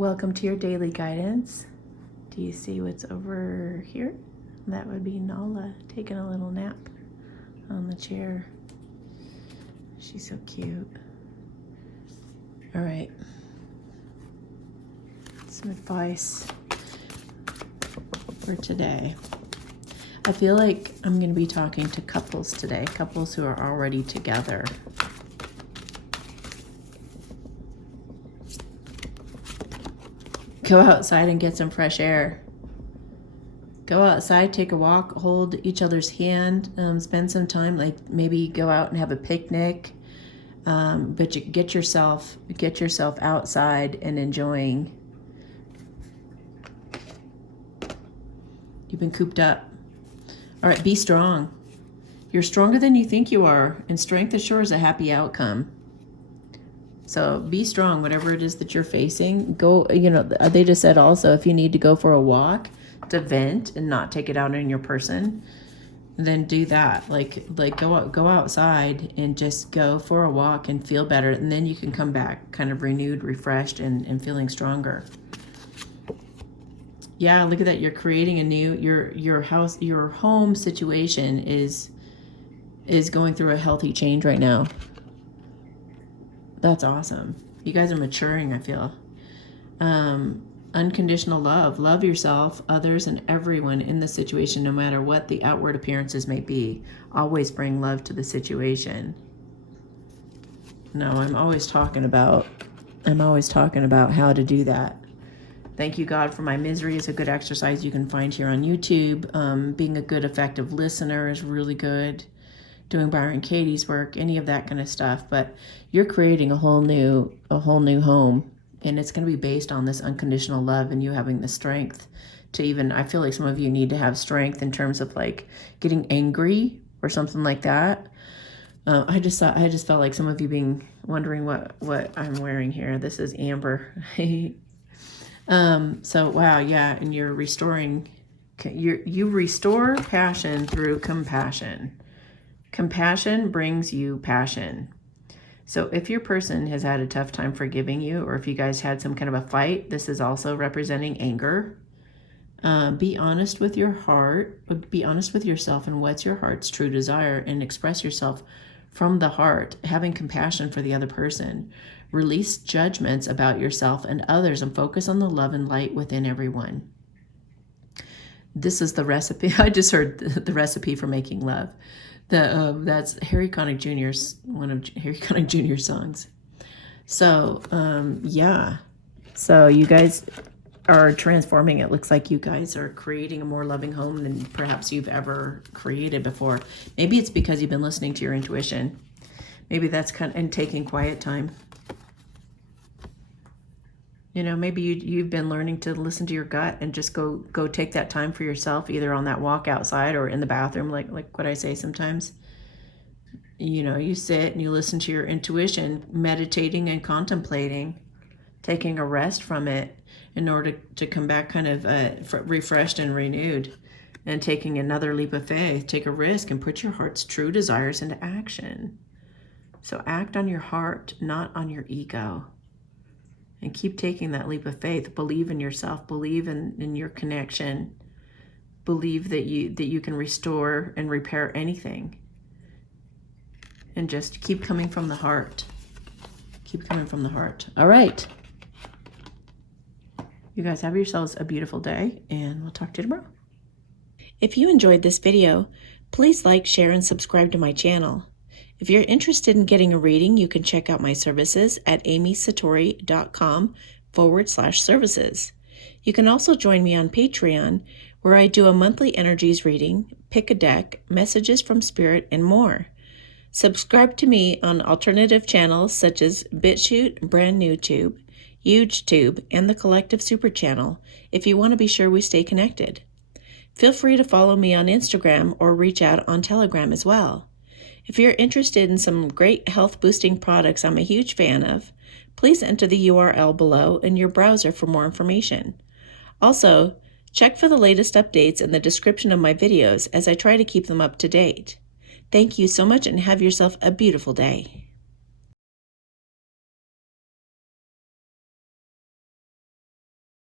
Welcome to your daily guidance. Do you see what's over here? That would be Nala taking a little nap on the chair. She's so cute. All right. Some advice for today. I feel like I'm going to be talking to couples today, couples who are already together. Go outside and get some fresh air. Go outside, take a walk, hold each other's hand, spend some time, like maybe go out and have a picnic. But you get yourself outside and enjoying. You've been cooped up. All right, be strong. You're stronger than you think you are, and strength assures a happy outcome. So be strong, whatever it is that you're facing. Go, they just said also, if you need to go for a walk to vent and not take it out on your person, then do that. Like go outside and just go for a walk and feel better. And then you can come back kind of renewed, refreshed, and feeling stronger. Yeah, look at that. You're creating a new, your home situation is going through a healthy change right now. That's awesome. You guys are maturing, I feel. Unconditional love. Love yourself, others, and everyone in the situation, no matter what the outward appearances may be. Always bring love to the situation. No, I'm always talking about how to do that. Thank you, God, for my misery is a good exercise you can find here on YouTube. Being a good, effective listener is really good. Doing Byron Katie's work, any of that kind of stuff. But you're creating a whole new home, and it's going to be based on this unconditional love and you having the strength to even, I feel like some of you need to have strength in terms of like getting angry or something like that. I just felt like some of you being wondering what I'm wearing here. This is amber. So wow, yeah, and you're restoring, you restore passion through compassion. Compassion brings you passion. So if your person has had a tough time forgiving you, or if you guys had some kind of a fight, this is also representing anger. Be honest with your heart, be honest with yourself and what's your heart's true desire, and express yourself from the heart, having compassion for the other person. Release judgments about yourself and others and focus on the love and light within everyone. This is the recipe. I just heard the recipe for making love. That's Harry Connick Jr.'s, one of Harry Connick Jr.'s songs. So, yeah. So you guys are transforming. It looks like you guys are creating a more loving home than perhaps you've ever created before. Maybe it's because you've been listening to your intuition. Maybe that's and taking quiet time. Maybe you've been learning to listen to your gut and just go take that time for yourself, either on that walk outside or in the bathroom, like what I say sometimes. You sit and you listen to your intuition, meditating and contemplating, taking a rest from it in order to come back kind of refreshed and renewed, and taking another leap of faith. Take a risk and put your heart's true desires into action. So act on your heart, not on your ego. And keep taking that leap of faith. Believe in yourself. Believe in your connection. Believe that you can restore and repair anything. And just keep coming from the heart. Keep coming from the heart. All right. You guys have yourselves a beautiful day, and we'll talk to you tomorrow. If you enjoyed this video, please like, share, and subscribe to my channel. If you're interested in getting a reading, you can check out my services at amysatori.com/services. You can also join me on Patreon, where I do a monthly energies reading, pick a deck, messages from spirit, and more. Subscribe to me on alternative channels such as BitChute, Brand New Tube, HugeTube, and the Collective Super Channel if you want to be sure we stay connected. Feel free to follow me on Instagram or reach out on Telegram as well. If you're interested in some great health boosting products I'm a huge fan of, please enter the URL below in your browser for more information. Also, check for the latest updates in the description of my videos as I try to keep them up to date. Thank you so much and have yourself a beautiful day.